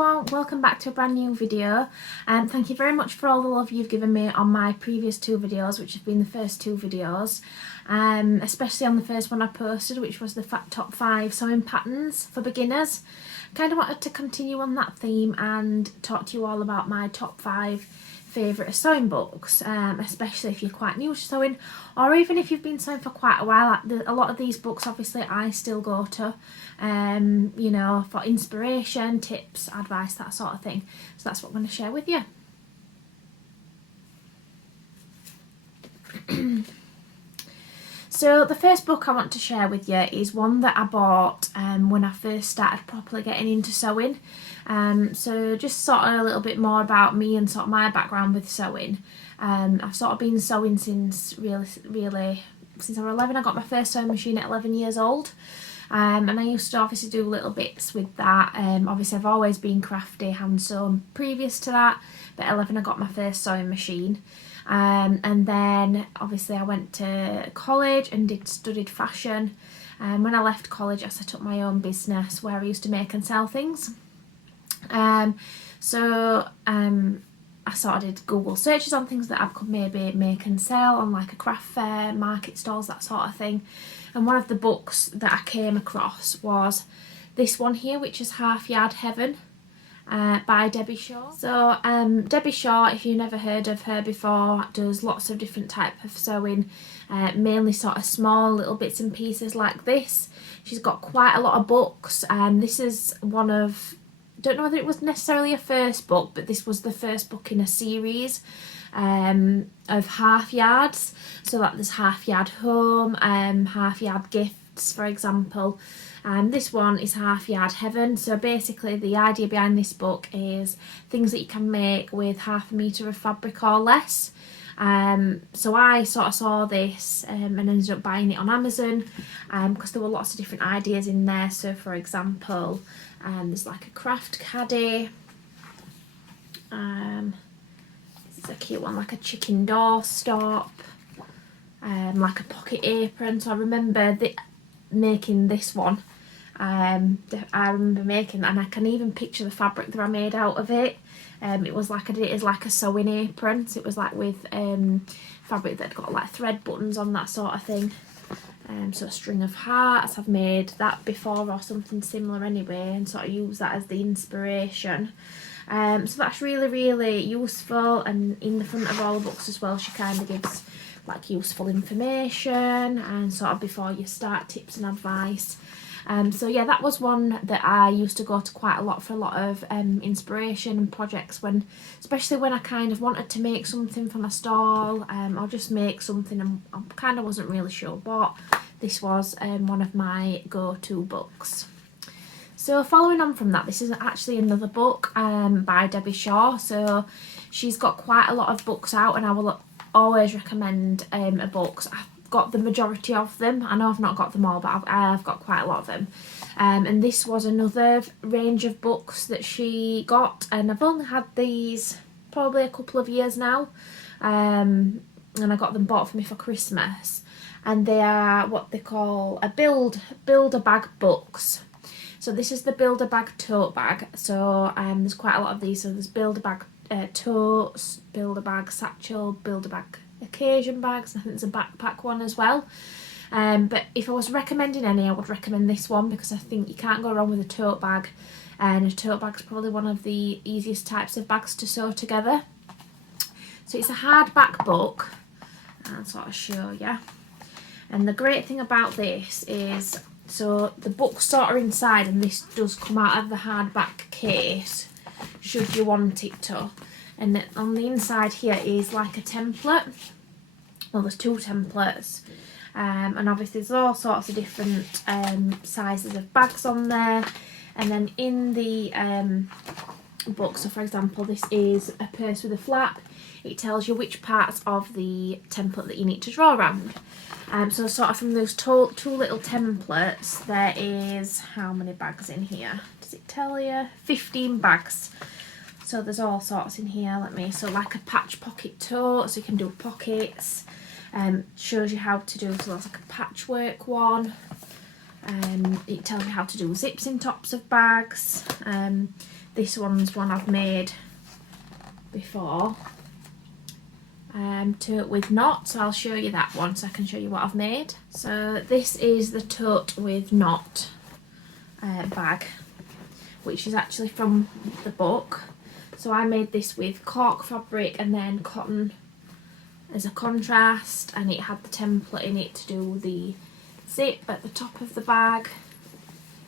everyone, welcome back to a brand new video. Thank you very much for all the love you've given me on my previous two videos, which have been the first two videos, especially on the first one I posted, which was the top 5 sewing patterns for beginners. Kind of wanted to continue on that theme and talk to you all about my top 5 favourite sewing books, especially if you're quite new to sewing, or even if you've been sewing for quite a while. A lot of these books obviously I still go to, you know, for inspiration, tips, advice, that sort of thing. So that's what I'm going to share with you. So the first book I want to share with you is one that I bought when I first started properly getting into sewing. So just sort of a little bit more about me and sort of my background with sewing. I've sort of been sewing since really since I was 11. I got my first sewing machine at 11 years old. And I used to obviously do little bits with that. Obviously I've always been crafty, hand sewn previous to that, but at 11 I got my first sewing machine. And then obviously I went to college and studied fashion. When I left college I set up my own business where I used to make and sell things. I sort of did Google searches on things that I could maybe make and sell on like a craft fair, market stalls, that sort of thing. And one of the books that I came across was this one here, which is Half Yard Heaven by Debbie Shaw. So Debbie Shaw, if you've never heard of her before, does lots of different types of sewing, mainly sort of small little bits and pieces like this. She's got quite a lot of books, and this is one of, don't know whether it was necessarily a first book, but this was the first book in a series of half yards. So that there's Half Yard Home, Half Yard Gifts, for example. This one is Half Yard Heaven. So basically the idea behind this book is things that you can make with 1/2 metre of fabric or less. So I sort of saw this and ended up buying it on Amazon because there were lots of different ideas in there. So for example, there's like a craft caddy, this is a cute one, like a chicken doorstop, like a pocket apron. So I remember making this one. I remember making, and I can even picture the fabric that I made out of it. It was like, I did it as like a sewing apron, so it was like with fabric that got like thread buttons on, that sort of thing. So a string of hearts, I've made that before or something similar anyway, and sort of use that as the inspiration. So that's really useful, and in the front of all the books as well she kind of gives like useful information and sort of before you start tips and advice. So yeah, that was one that I used to go to quite a lot for a lot of inspiration and projects, especially when I kind of wanted to make something for my stall, or just make something and I kind of wasn't really sure what. This was one of my go-to books. So following on from that, this is actually another book by Debbie Shaw. So she's got quite a lot of books out, and I will always recommend her books. I've got the majority of them. I know I've not got them all, but I've got quite a lot of them. And this was another range of books that she got, and I've only had these probably a couple of years now, and I got them bought for me for Christmas, and they are what they call a builder bag books. So this is the builder bag tote bag. So there's quite a lot of these. So there's builder bag totes, builder bag satchel, builder bag occasion bags. I think there's a backpack one as well. But if I was recommending any, I would recommend this one because I think you can't go wrong with a tote bag, and a tote bag is probably one of the easiest types of bags to sew together. So it's a hardback book, I'll sort of show you. And the great thing about this is, so the book's sort of inside, and this does come out of the hardback case should you want it to. And on the inside here is like a template. Well, there's 2 templates, and obviously there's all sorts of different sizes of bags on there. And then in the book, so for example, this is a purse with a flap. It tells you which parts of the template that you need to draw around. So sort of from those two little templates, there is, how many bags in here? Does it tell you? 15 bags. So there's all sorts in here. So like a patch pocket tote, so you can do pockets. Shows you how to do, so that's like a patchwork one. It tells you how to do zips in tops of bags. this one's one I've made before. Tote with knot, so I'll show you that one so I can show you what I've made. So this is the tote with knot bag, which is actually from the book. So I made this with cork fabric and then cotton as a contrast, and it had the template in it to do the zip at the top of the bag.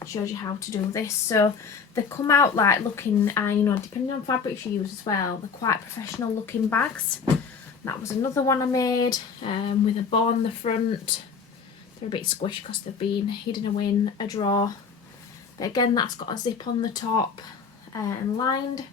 Shows you how to do this. So they come out like looking, you know, depending on fabrics you use as well, they're quite professional looking bags. That was another one I made with a bow on the front. They're a bit squished because they've been hidden away in a drawer. But again, that's got a zip on the top and lined.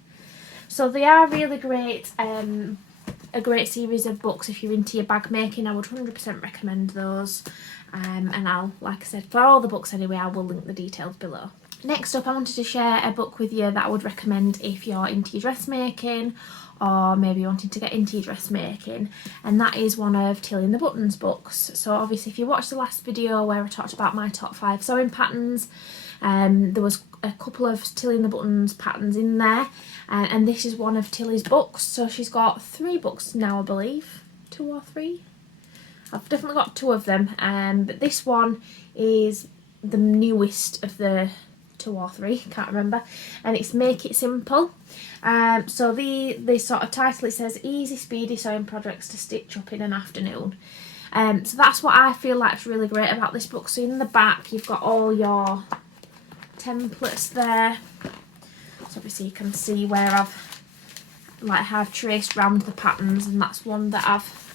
So they are really great, a great series of books if you're into your bag making. I would 100% recommend those. And I'll, like I said, for all the books anyway, I will link the details below. Next up, I wanted to share a book with you that I would recommend if you're into your dressmaking, or maybe wanting to get into your dressmaking, and that is one of Tilly and the Buttons books. So obviously if you watched the last video where I talked about my top 5 sewing patterns, there was a couple of Tilly and the Buttons patterns in there, and this is one of Tilly's books. So she's got 3 books now, I believe, 2 or 3. I've definitely got 2 of them, but this one is the newest of the 2 or 3, can't remember, and it's Make It Simple. So the sort of title, it says easy speedy sewing projects to stitch up in an afternoon. So that's what I feel like is really great about this book. So in the back you've got all your templates there, so obviously you can see where I've traced round the patterns, and that's one that I've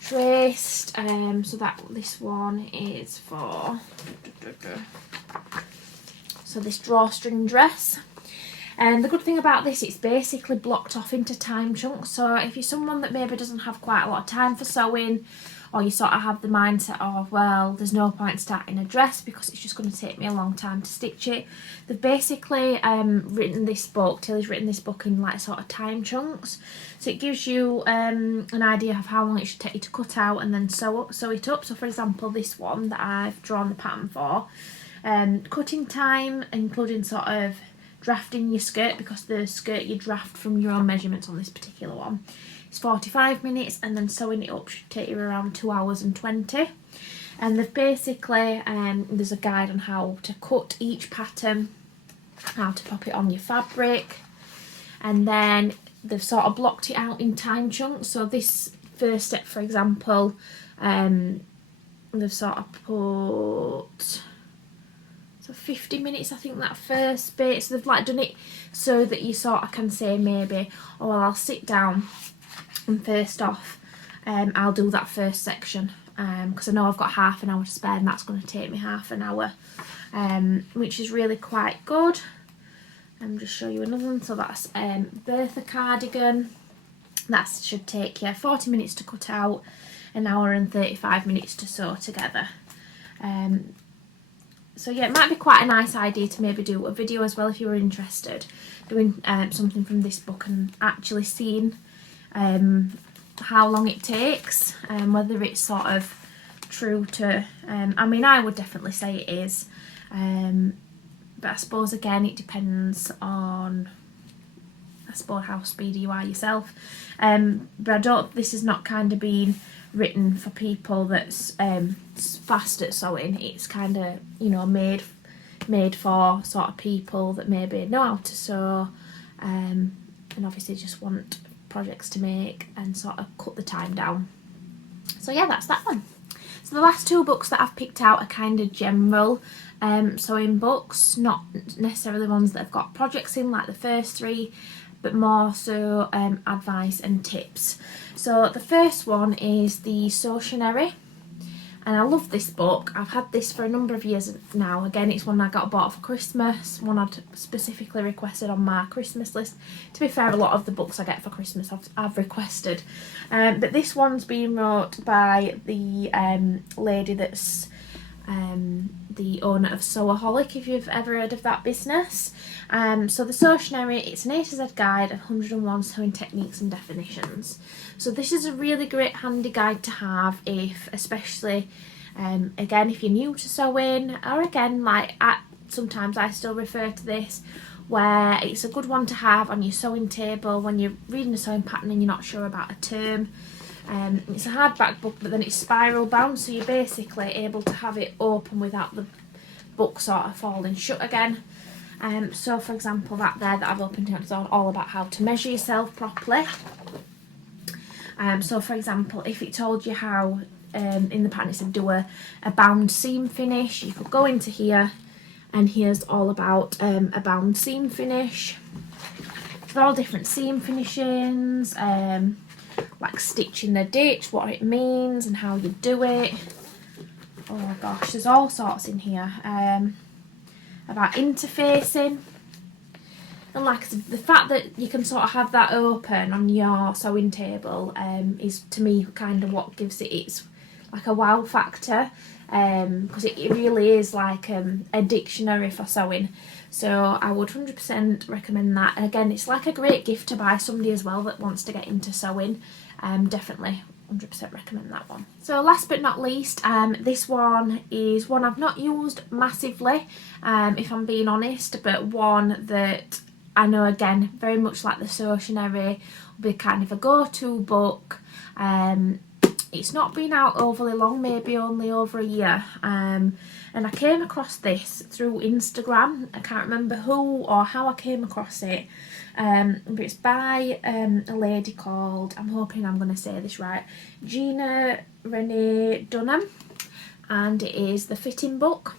traced. So this one is for this drawstring dress. And the good thing about this, it's basically blocked off into time chunks. So if you're someone that maybe doesn't have quite a lot of time for sewing, or you sort of have the mindset of, well, there's no point starting a dress because it's just going to take me a long time to stitch it, they've basically written this book, Tilly's written this book in like sort of time chunks. So it gives you an idea of how long it should take you to cut out and then sew it up. So for example, this one that I've drawn the pattern for, cutting time, including sort of drafting your skirt, because the skirt you draft from your own measurements on this particular one, it's 45 minutes, and then sewing it up should take you around 2 hours and 20. And they've basically, there's a guide on how to cut each pattern, how to pop it on your fabric, and then they've sort of blocked it out in time chunks. So this first step, for example, they've sort of put 50 minutes, I think, that first bit. So they've like done it so that you sort of can say maybe, oh well, I'll sit down and first off I'll do that first section, because I know I've got half an hour to spare and that's going to take me half an hour, which is really quite good. And just show you another one. So that's Bertha cardigan. That should take you 40 minutes to cut out, an hour and 35 minutes to sew together. So yeah, it might be quite a nice idea to maybe do a video as well if you were interested, doing something from this book and actually seeing how long it takes, whether it's sort of true to, I mean, I would definitely say it is, but I suppose again it depends on, I suppose, how speedy you are yourself. But this is not kind of being written for people that's fast at sewing. It's kind of, you know, made for sort of people that maybe know how to sew, and obviously just want projects to make and sort of cut the time down. So yeah, that's that one. So the last 2 books that I've picked out are kind of general sewing books, not necessarily ones that have got projects in like the first 3, but more so advice and tips. So the first one is the Sewtionary, and I love this book. I've had this for a number of years now. Again, it's one I bought for Christmas, one I'd specifically requested on my Christmas list. To be fair, a lot of the books I get for Christmas I've requested, but this one's been wrote by the lady that's the owner of Sewaholic, if you've ever heard of that business. So the Sewtionary, it's an A to Z guide of 101 sewing techniques and definitions. So this is a really great handy guide to have if, especially again, if you're new to sewing, or again, like sometimes I still refer to this where it's a good one to have on your sewing table when you're reading a sewing pattern and you're not sure about a term. It's a hardback book, but then it's spiral bound, so you're basically able to have it open without the book sort of falling shut again. So for example, that there that I've opened here is all about how to measure yourself properly. So for example, if it told you how in the pattern it said do a bound seam finish, you could go into here, and here's all about a bound seam finish. So they're all different seam finishings, like stitching the ditch, what it means and how you do it. Oh my gosh, there's all sorts in here. About interfacing. And like the fact that you can sort of have that open on your sewing table is to me kind of what gives it its like a wow factor, because it really is like a dictionary for sewing. So I would 100% recommend that. And again, it's like a great gift to buy somebody as well that wants to get into sewing. Definitely 100% recommend that one. So last but not least, this one is one I've not used massively, if I'm being honest, but one that I know, again, very much like the Sewtionary, will be kind of a go-to book. It's not been out overly long, maybe only over a year, and I came across this through Instagram. I can't remember who or how I came across it, but it's by a lady called, I'm hoping I'm going to say this right, Gina Renee Dunham, and it is the fitting book.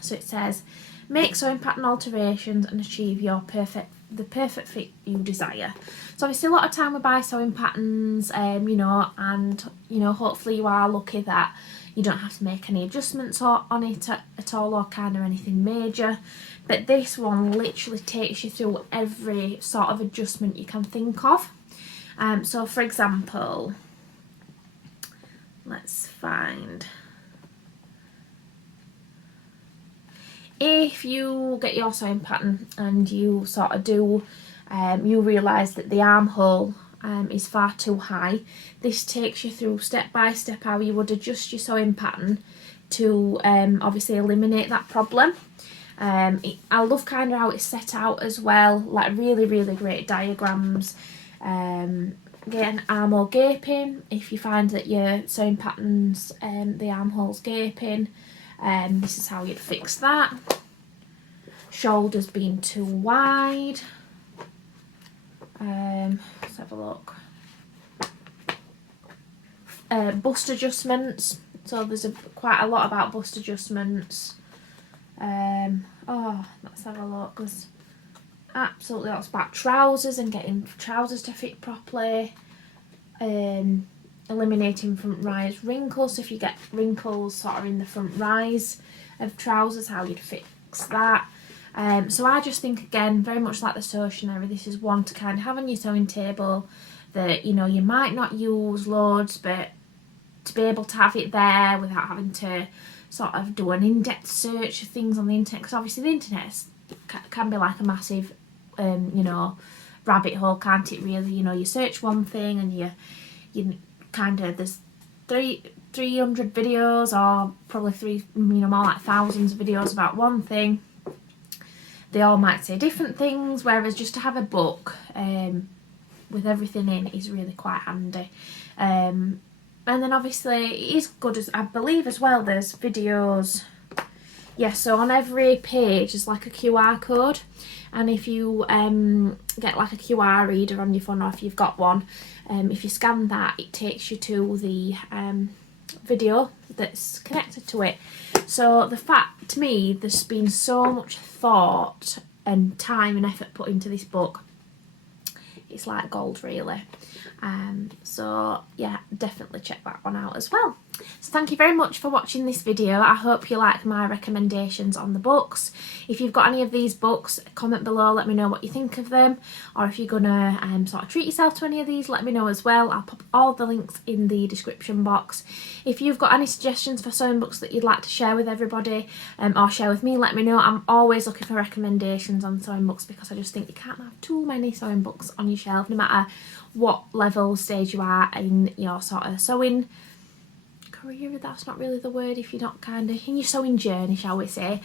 So it says, make sewing pattern alterations and achieve the perfect fit you desire. So obviously a lot of time we buy sewing patterns, you know, and you know, hopefully you are lucky that you don't have to make any adjustments on it at all, or kind of anything major. But this one literally takes you through every sort of adjustment you can think of. So for example, let's find, if you get your sewing pattern and you sort of do, you realise that the armhole is far too high, this takes you through step by step how you would adjust your sewing pattern to obviously eliminate that problem. I love kind of how it's set out as well, like really great diagrams. Again, armhole gaping, if you find that your sewing patterns the armhole's gaping, this is how you'd fix that. Shoulders being too wide. Let's have a look. Bust adjustments. So there's quite a lot about bust adjustments. Let's have a look. There's absolutely lots about trousers and getting trousers to fit properly. Eliminating front rise wrinkles. So if you get wrinkles sort of in the front rise of trousers, how you'd fix that. So I just think, again, very much like the Sewtionary, this is one to kind of have on your sewing table that, you know, you might not use loads, but to be able to have it there without having to sort of do an in-depth search of things on the internet, because obviously the internet can be like a massive, you know, rabbit hole, can't it really? You know, you search one thing and you kind of, there's 300 videos, or probably more like thousands of videos about one thing. They all might say different things, whereas just to have a book with everything in is really quite handy. And then obviously it is good, as I believe as well, there's videos. Yeah, so on every page there's like a QR code, and if you get like a QR reader on your phone, or if you've got one, if you scan that, it takes you to the video that's connected to it. So the fact, to me, there's been so much thought and time and effort put into this book, it's like gold really. So yeah, definitely check that one out as well. So thank you very much for watching this video. I hope you like my recommendations on the books. If you've got any of these books, comment below, let me know what you think of them, or if you're gonna sort of treat yourself to any of these, let me know as well. I'll pop all the links in the description box. If you've got any suggestions for sewing books that you'd like to share with everybody, or share with me, let me know. I'm always looking for recommendations on sewing books, because I just think you can't have too many sewing books on your shelf, no matter what level stage you are in your sort of sewing career, that's not really the word if you're not kind of in your sewing journey, shall we say.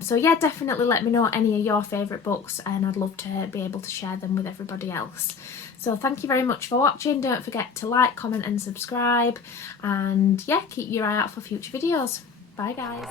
So yeah, definitely let me know any of your favourite books, and I'd love to be able to share them with everybody else. So thank you very much for watching. Don't forget to like, comment and subscribe, and yeah, keep your eye out for future videos. Bye guys.